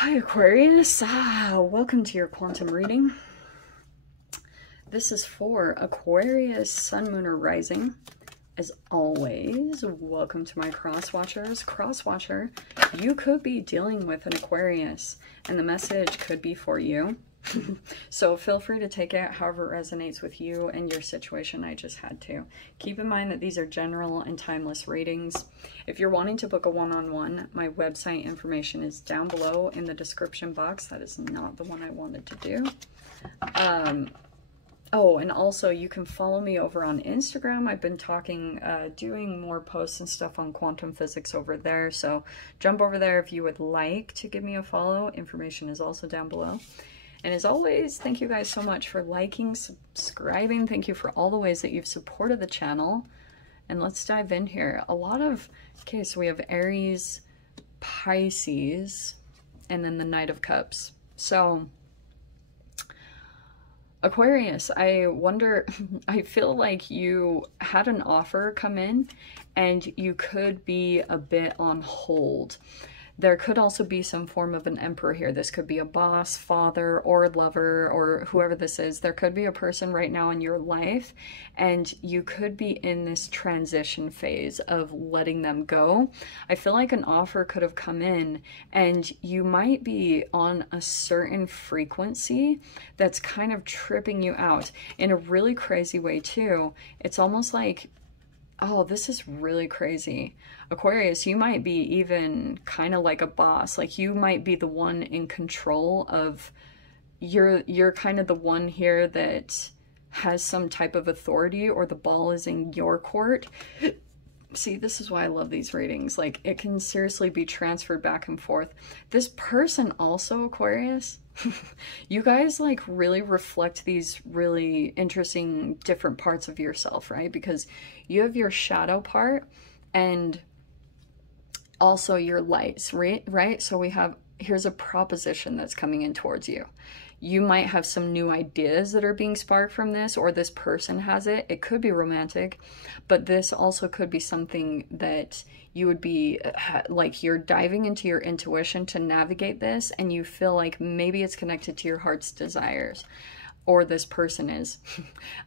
Hi Aquarius, welcome to your quantum reading. This is for Aquarius, Sun, Moon, or Rising. As always, welcome to my cross watchers. Cross watcher, you could be dealing with an Aquarius and the message could be for you. So feel free to take it however it resonates with you and your situation. I just had to. Keep in mind that these are general and timeless readings. If you're wanting to book a one-on-one, my website information is down below in the description box. That is not the one I wanted to do. Oh, and also you can follow me over on Instagram. I've been talking, doing more posts and stuff on quantum physics over there. So jump over there if you would like to give me a follow. Information is also down below. And as always, thank you guys so much for liking, subscribing. Thank you for all the ways that you've supported the channel. And let's dive in here. Okay, so we have Aries, Pisces, and then the Knight of Cups. So Aquarius, I wonder, I feel like you had an offer come in and you could be a bit on hold. There could also be some form of an emperor here. This could be a boss, father, or lover, or whoever this is. There could be a person right now in your life, and you could be in this transition phase of letting them go. I feel like an offer could have come in, and you might be on a certain frequency that's kind of tripping you out in a really crazy way, too. It's almost like, oh, this is really crazy. Aquarius, you might be even kind of like a boss. Like you might be the one in control of, you're kind of the one here that has some type of authority, or the ball is in your court. See, this is why I love these readings. Like it can seriously be transferred back and forth. This person also, Aquarius, you guys like really reflect these really interesting different parts of yourself, right? Because you have your shadow part and also your lights, right? So here's a proposition that's coming in towards you. You might have some new ideas that are being sparked from this, or this person has it. It could be romantic, but this also could be something that you would be like, you're diving into your intuition to navigate this, and you feel like maybe it's connected to your heart's desires, or this person is.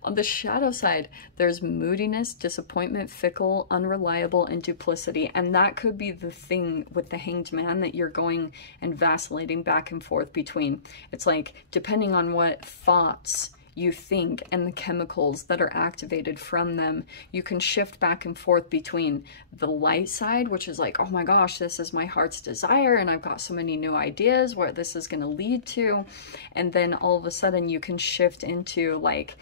On the shadow side, there's moodiness, disappointment, fickle, unreliable, and duplicity. And that could be the thing with the Hanged Man that you're going and vacillating back and forth between. It's like, depending on what thoughts you think and the chemicals that are activated from them, you can shift back and forth between the light side, which is like, oh my gosh, this is my heart's desire and I've got so many new ideas what this is going to lead to, and then all of a sudden you can shift into like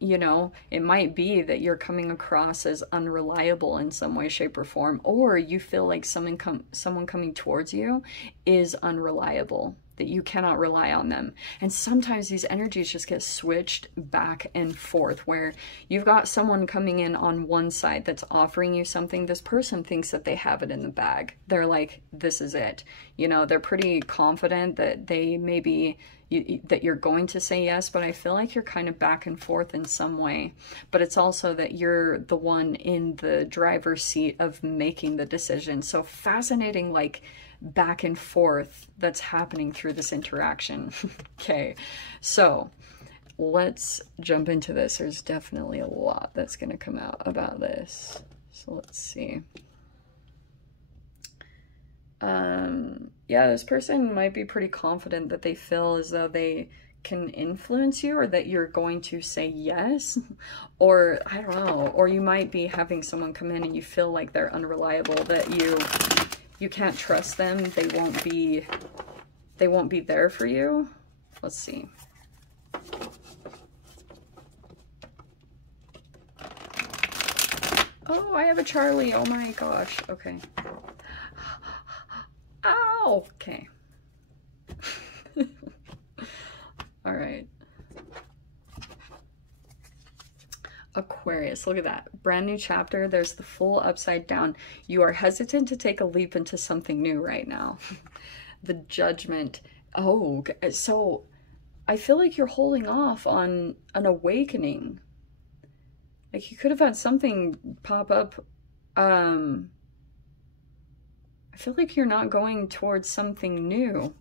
you know, it might be that you're coming across as unreliable in some way, shape, or form, or you feel like someone coming towards you is unreliable, that you cannot rely on them. And sometimes these energies just get switched back and forth, where you've got someone coming in on one side that's offering you something. This person thinks that they have it in the bag. They're like, this is it. You know, they're pretty confident that they maybe that you're going to say yes, but I feel like you're kind of back and forth in some way. But it's also that you're the one in the driver's seat of making the decision. So fascinating, like, back and forth that's happening through this interaction. Okay, so let's jump into this. There's definitely a lot that's going to come out about this. So let's see. Yeah, this person might be pretty confident that they feel as though they can influence you, or that you're going to say yes, or I don't know, or you might be having someone come in and you feel like they're unreliable, that you can't trust them. They won't be there for you. Let's see. Oh, I have a Charlie. Oh my gosh. Okay. Ow. Okay. All right. Aquarius, look at that. Brand new chapter. There's the full upside down. You are hesitant to take a leap into something new right now. The Judgment. Oh, so I feel like you're holding off on an awakening. Like you could have had something pop up. I feel like you're not going towards something new.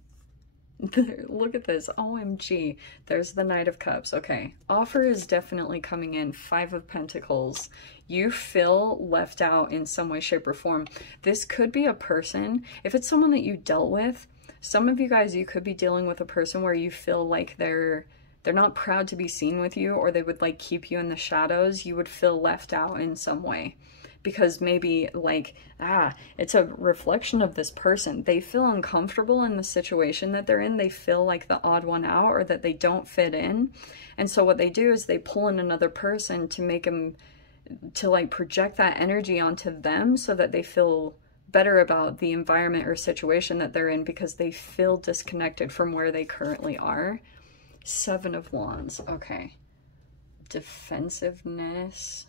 Look at this. OMG. There's the Knight of Cups. Okay. Offer is definitely coming in. 5 of Pentacles. You feel left out in some way, shape, or form. This could be a person. If it's someone that you dealt with, some of you guys, you could be dealing with a person where you feel like they're not proud to be seen with you, or they would like keep you in the shadows. You would feel left out in some way. Because maybe like, it's a reflection of this person. They feel uncomfortable in the situation that they're in. They feel like the odd one out, or that they don't fit in. And so what they do is they pull in another person to make them, to like project that energy onto them so that they feel better about the environment or situation that they're in, because they feel disconnected from where they currently are. 7 of Wands. Okay. Defensiveness.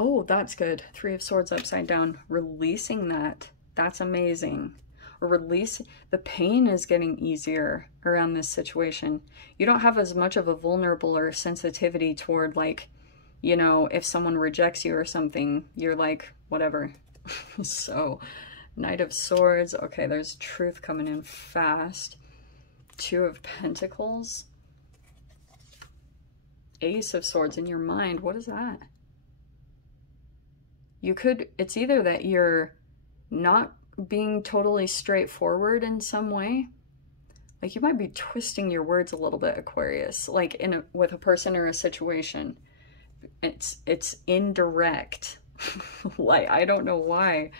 Oh, that's good. 3 of Swords upside down. Releasing that. That's amazing. Or release. The pain is getting easier around this situation. You don't have as much of a vulnerable or sensitivity toward, like, you know, if someone rejects you or something, you're like, whatever. So, Knight of Swords. Okay, there's truth coming in fast. 2 of Pentacles. Ace of Swords in your mind. What is that? You could, it's either that you're not being totally straightforward in some way. Like you might be twisting your words a little bit, Aquarius, like with a person or a situation. It's indirect. Like, I don't know why.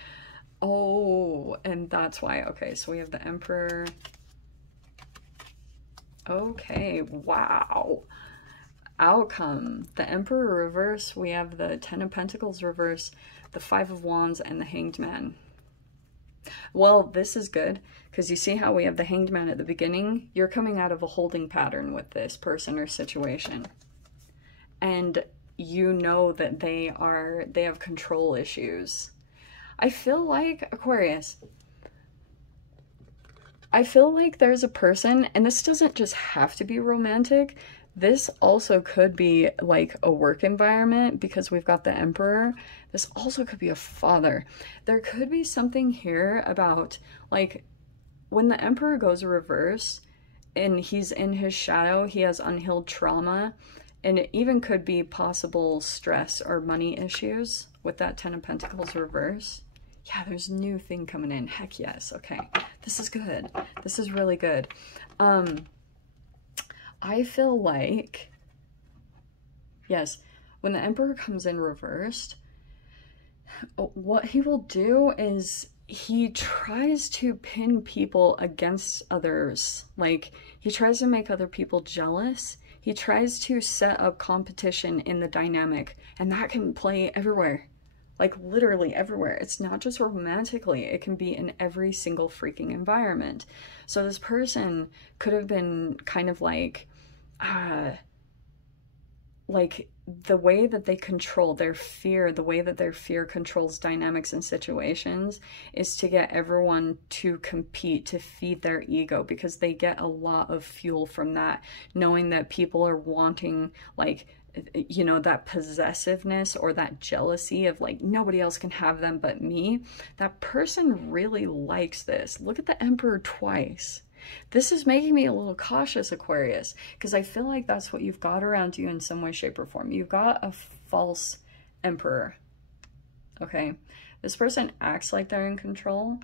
Oh, and that's why. Okay, so we have the Emperor. Okay, wow. Outcome. The Emperor reverse. We have the 10 of Pentacles reverse, the 5 of Wands, and the Hanged Man. Well, this is good, because you see how we have the Hanged Man at the beginning? You're coming out of a holding pattern with this person or situation. And you know that they have control issues. I feel like, Aquarius, I feel like there's a person, and this doesn't just have to be romantic, this also could be like a work environment, because we've got the Emperor. This also could be a father. There could be something here about, like, when the Emperor goes reverse and he's in his shadow, he has unhealed trauma, and it even could be possible stress or money issues with that 10 of Pentacles reverse. Yeah, there's a new thing coming in. Heck yes. Okay, this is good. This is really good. I feel like, yes, when the Emperor comes in reversed, what he will do is he tries to pin people against others. Like, he tries to make other people jealous. He tries to set up competition in the dynamic, and that can play everywhere. Like, literally everywhere. It's not just romantically. It can be in every single freaking environment. So this person could have been kind of like the way that they control their fear, the way that their fear controls dynamics and situations is to get everyone to compete, to feed their ego, because they get a lot of fuel from that, knowing that people are wanting, like, you know, that possessiveness or that jealousy of like, nobody else can have them but me. That person really likes this. Look at the Emperor twice. This is making me a little cautious, Aquarius, because I feel like that's what you've got around you in some way, shape, or form. You've got a false Emperor, okay? This person acts like they're in control,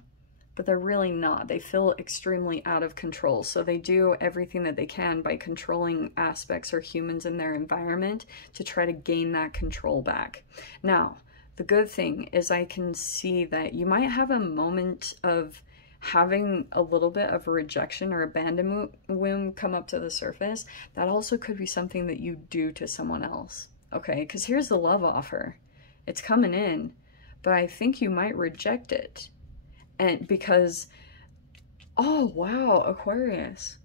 but they're really not. They feel extremely out of control. So they do everything that they can by controlling aspects or humans in their environment to try to gain that control back. Now, the good thing is I can see that you might have a moment of having a little bit of a rejection or abandonment wound come up to the surface. That also could be something that you do to someone else, okay? Because here's the love offer. It's coming in, but I think you might reject it. And because, oh wow, Aquarius,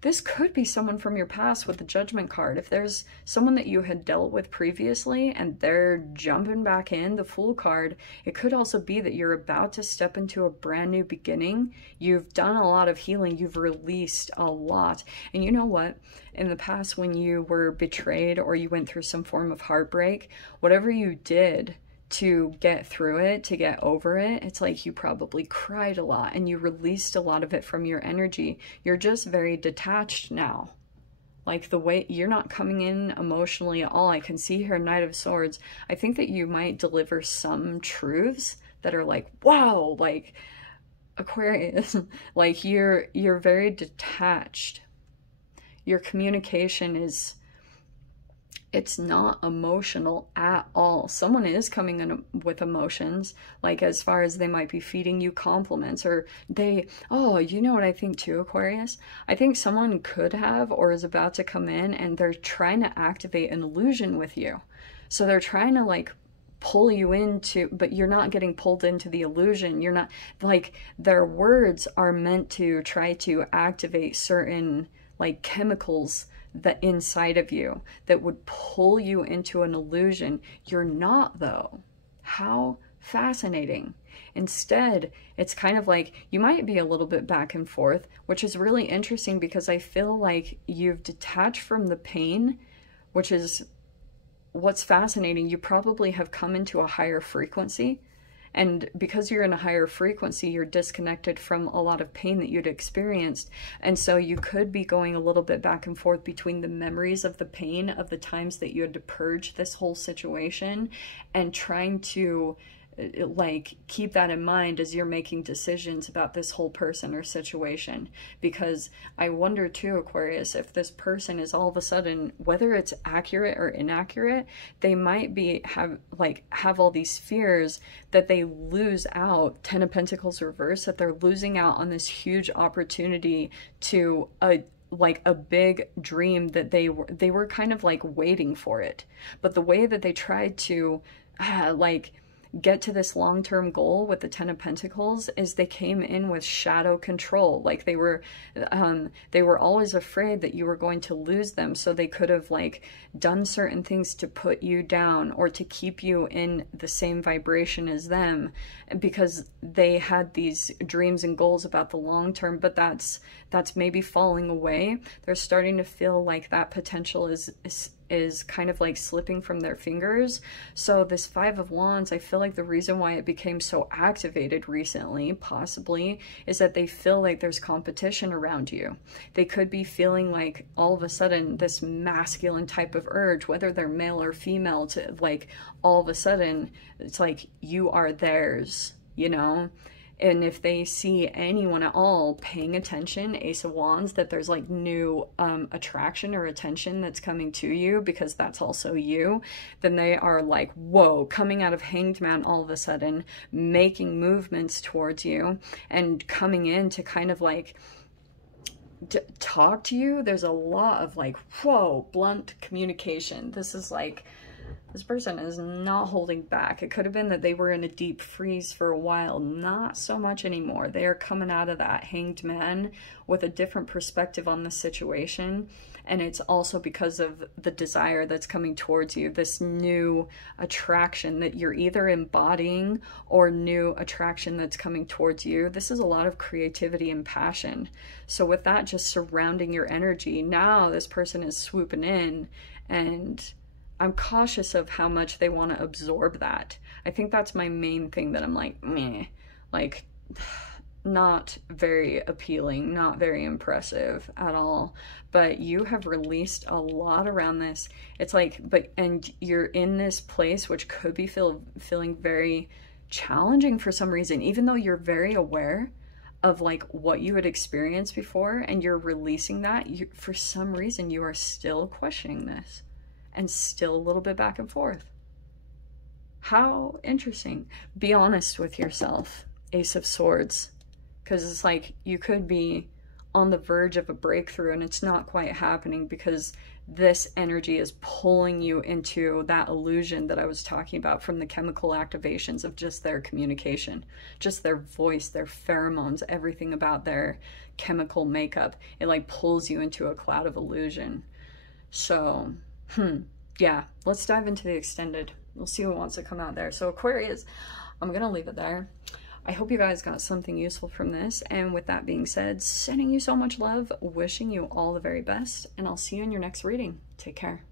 this could be someone from your past with the Judgment card. If there's someone that you had dealt with previously and they're jumping back in, the Fool card, it could also be that you're about to step into a brand new beginning. You've done a lot of healing. You've released a lot. And you know what? In the past, when you were betrayed or you went through some form of heartbreak, whatever you did to get through it, to get over it. It's like you probably cried a lot and you released a lot of it from your energy. You're just very detached now. Like the way you're not coming in emotionally at all. I can see here, Knight of Swords. I think that you might deliver some truths that are like, wow, like Aquarius, like you're very detached. Your communication is, it's not emotional at all. Someone is coming in with emotions, like as far as they might be feeding you compliments, or they, oh, you know what I think too, Aquarius? I think someone could have or is about to come in and they're trying to activate an illusion with you. So they're trying to like pull you into, but you're not getting pulled into the illusion. You're not, like, their words are meant to try to activate certain like chemicals that inside of you that would pull you into an illusion. You're not, though. How fascinating. Instead, it's kind of like you might be a little bit back and forth, which is really interesting because I feel like you've detached from the pain, which is what's fascinating. You probably have come into a higher frequency. And because you're in a higher frequency, you're disconnected from a lot of pain that you'd experienced. And so you could be going a little bit back and forth between the memories of the pain of the times that you had to purge this whole situation and trying to like keep that in mind as you're making decisions about this whole person or situation. Because I wonder too, Aquarius, if this person is all of a sudden, whether it's accurate or inaccurate, they might be have all these fears that they lose out, Ten of Pentacles reverse, that they're losing out on this huge opportunity to like a big dream that they were kind of like waiting for it. But the way that they tried to like get to this long-term goal with the Ten of Pentacles is they came in with shadow control. Like they were always afraid that you were going to lose them, so they could have like done certain things to put you down or to keep you in the same vibration as them, because they had these dreams and goals about the long term. But that's maybe falling away. They're starting to feel like that potential is kind of like slipping from their fingers. So this Five of Wands, I feel like the reason why it became so activated recently, possibly, is that they feel like there's competition around you. They could be feeling like all of a sudden this masculine type of urge, whether they're male or female, to like all of a sudden it's like you are theirs, you know? And if they see anyone at all paying attention, Ace of Wands, that there's like new attraction or attention that's coming to you, because that's also you, then they are like, whoa, coming out of Hanged Man all of a sudden, making movements towards you and coming in to kind of like talk to you. There's a lot of like, whoa, blunt communication. This is like, this person is not holding back. It could have been that they were in a deep freeze for a while. Not so much anymore. They are coming out of that Hanged Man with a different perspective on the situation. And it's also because of the desire that's coming towards you, this new attraction that you're either embodying or new attraction that's coming towards you. This is a lot of creativity and passion. So with that just surrounding your energy, now this person is swooping in, and I'm cautious of how much they want to absorb that. I think that's my main thing, that I'm like, meh, like not very appealing, not very impressive at all. But you have released a lot around this. It's like, and you're in this place which could be feeling very challenging for some reason, even though you're very aware of like what you had experienced before and you're releasing that, for some reason you are still questioning this. And still a little bit back and forth. How interesting. Be honest with yourself, Ace of Swords. Because it's like you could be on the verge of a breakthrough and it's not quite happening because this energy is pulling you into that illusion that I was talking about from the chemical activations of just their communication, just their voice, their pheromones, everything about their chemical makeup. It like pulls you into a cloud of illusion. So yeah, let's dive into the extended. We'll see who wants to come out there. So Aquarius, I'm gonna leave it there. I hope you guys got something useful from this, and with that being said, sending you so much love, wishing you all the very best, and I'll see you in your next reading. Take care.